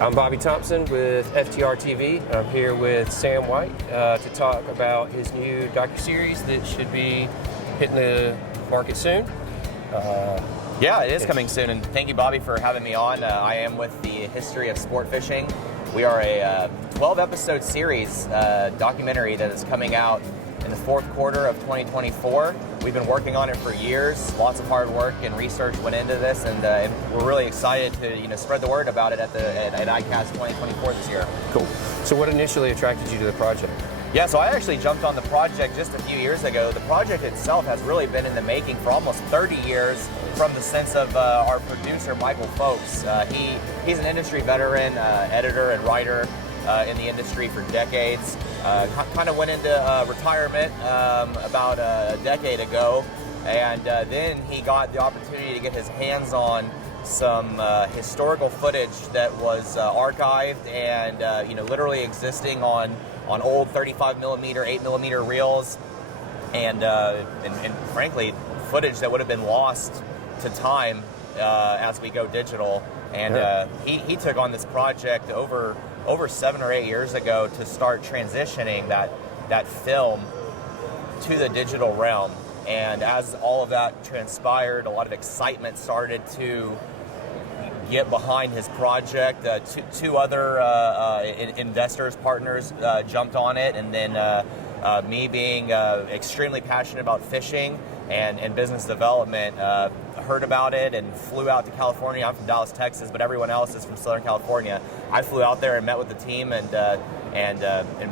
I'm Bobby Thompson with FTR TV. I'm here with Sam White to talk about his new docuseries that should be hitting the market soon. Yeah, it is coming soon, and thank you, Bobby, for having me on. I am with the History of Sport Fishing. We are a 12-episode series documentary that is coming out in the fourth quarter of 2024. We've been working on it for years. Lots of hard work and research went into this, and we're really excited to spread the word about it at ICAST 2024 this year. Cool. So what initially attracted you to the project? Yeah, so I actually jumped on the project just a few years ago. The project itself has really been in the making for almost 30 years from the sense of our producer, Michael Folks. He's an industry veteran, editor and writer in the industry for decades. Kind of went into retirement about a decade ago, and then he got the opportunity to get his hands on some historical footage that was archived and literally existing on old 35mm, 8mm reels, and frankly, footage that would have been lost to time as we go digital. And he took on this project over 7 or 8 years ago to start transitioning that film to the digital realm. And as all of that transpired, a lot of excitement started to get behind his project. Two other investors, partners jumped on it, and then me being extremely passionate about fishing and business development, heard about it and flew out to California. I'm from Dallas, Texas, but everyone else is from Southern California. I flew out there and met with the team, and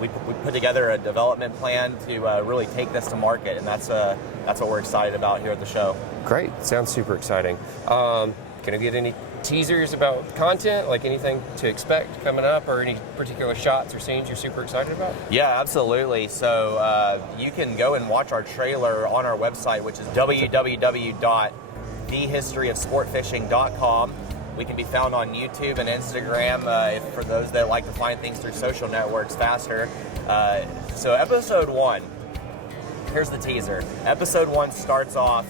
we put together a development plan to really take this to market, and that's what we're excited about here at the show. Great. Sounds super exciting. Can I get any teasers about content, like anything to expect coming up, or any particular shots or scenes you're super excited about? Yeah, absolutely. So you can go and watch our trailer on our website, which is www.thehistoryofsportfishing.com. We can be found on YouTube and Instagram for those that like to find things through social networks faster. So episode 1, here's the teaser. Episode 1 starts off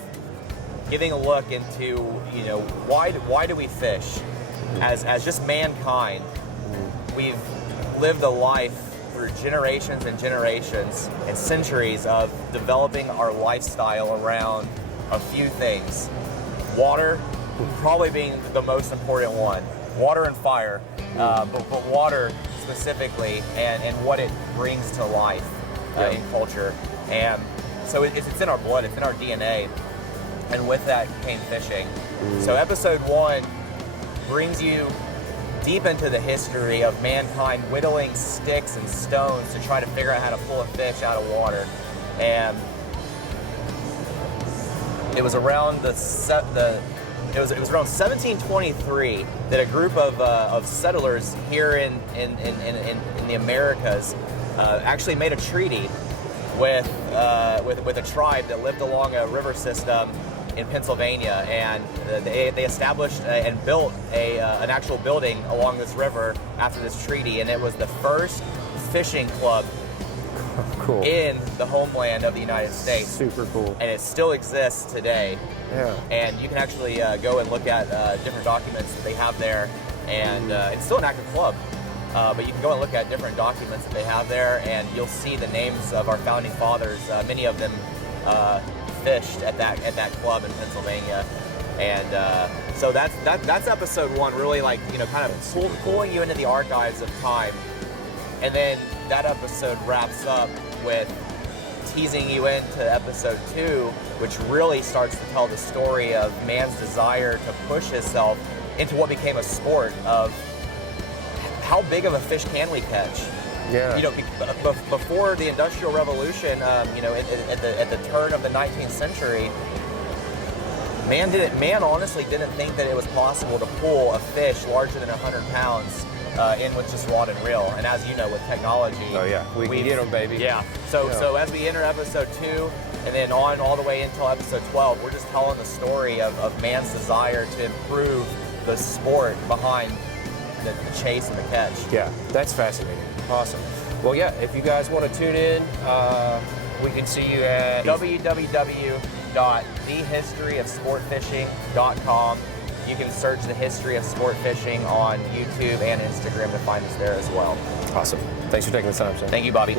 giving a look into, why do we fish? As just mankind, we've lived a life through generations and generations and centuries of developing our lifestyle around a few things. Water, probably being the most important one. Water and fire, but water specifically, and what it brings to life in culture. And so it's in our blood, it's in our DNA. And with that came fishing. So episode 1 brings you deep into the history of mankind whittling sticks and stones to try to figure out how to pull a fish out of water. And it was around it was around 1723 that a group of settlers here in the Americas actually made a treaty with a tribe that lived along a river system in Pennsylvania, and they established and built an actual building along this river after this treaty, and it was the first fishing club Cool. in the homeland of the United States. Super cool. And it still exists today. Yeah. And you can actually go and look at different documents that they have there, and it's still an active club. But you can go and look at different documents that they have there, and you'll see the names of our founding fathers. Many of them fished at that club in Pennsylvania, and so that's episode 1. Really, kind of pulling you into the archives of time, and then that episode wraps up with teasing you into episode 2, which really starts to tell the story of man's desire to push himself into what became a sport of how big of a fish can we catch? Yeah. Before the Industrial Revolution, at the turn of the 19th century, man honestly didn't think that it was possible to pull a fish larger than 100 pounds in with just rod and reel. And as you know, with technology, Oh yeah, we can get them, baby. Yeah. So as we enter episode 2, and then on all the way until episode 12, we're just telling the story of man's desire to improve the sport behind the chase and the catch. Yeah, that's fascinating. Awesome. Well, yeah, if you guys want to tune in, we can see you at www.thehistoryofsportfishing.com. You can search the history of sport fishing on YouTube and Instagram to find us there as well. Awesome. Thanks for taking the time, Sam. Thank you, Bobby.